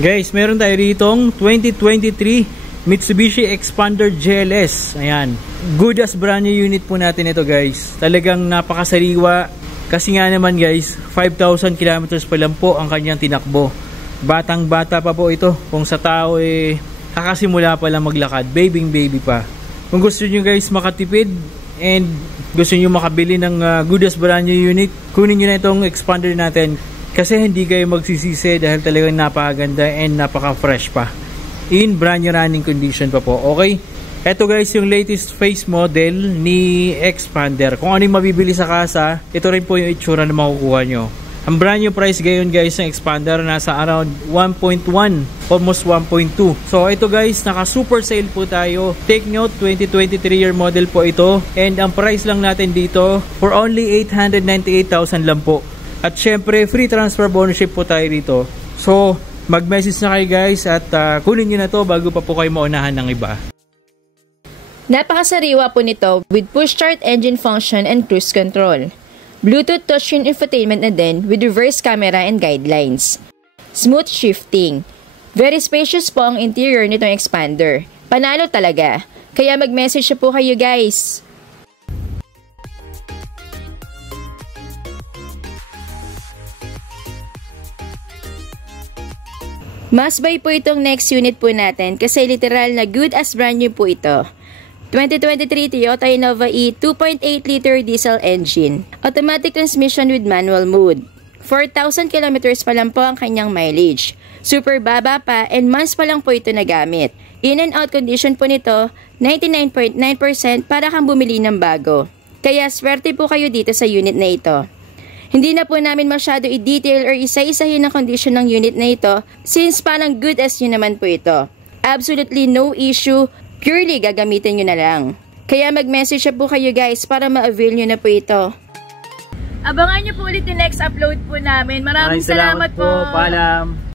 Guys, meron tayo ditong 2023 Mitsubishi Xpander GLS. Ayan. Good as brand new unit po natin ito guys. Talagang napakasariwa. Kasi nga naman guys, 5,000 kilometers pa lang po ang kanyang tinakbo. Batang bata pa po ito. Kung sa tao kakasimula pa lang maglakad. Baby pa. Kung gusto nyo guys makatipid and gusto nyo makabili ng good as brand new unit, kunin nyo na itong Xpander natin. Kasi hindi kayo magsisisi dahil talagang napakaganda and napaka-fresh pa. In brand new running condition pa po. Okay? Ito guys yung latest face model ni Xpander. Kung ano yung mabibili sa kasa, ito rin po yung itsura na makukuha nyo. Ang brand new price ngayon guys ng Xpander nasa around 1.1, almost 1.2. So ito guys, naka super sale po tayo. Take note, 2023 year model po ito. And ang price lang natin dito for only 898,000 lang po. At syempre, free transfer bonusship po tayo dito. So, mag-message na kayo guys at kunin nyo na to bago pa po kayo maunahan ng iba. Napakasariwa po nito with push start engine function and cruise control. Bluetooth touchscreen infotainment na din with reverse camera and guidelines. Smooth shifting. Very spacious po ang interior nitong Xpander. Panalo talaga. Kaya mag-message na po kayo guys. Must buy po itong next unit po natin kasi literal na good as brand new po ito. 2023 Toyota Innova E 2.8 liter diesel engine. Automatic transmission with manual mode. 4,000 kilometers pa lang po ang kanyang mileage. Super baba pa and months pa lang po ito nagamit. In and out condition po nito, 99.9% para kang bumili ng bago. Kaya swerte po kayo dito sa unit na ito. Hindi na po namin masyado i-detail or isa-isahin ang condition ng unit na ito since parang good as new naman po ito. Absolutely no issue, purely gagamitin nyo na lang. Kaya mag-message na po kayo guys para ma-avail nyo na po ito. Abangan nyo po ulit yung next upload po namin. Maraming salamat po. Paalam.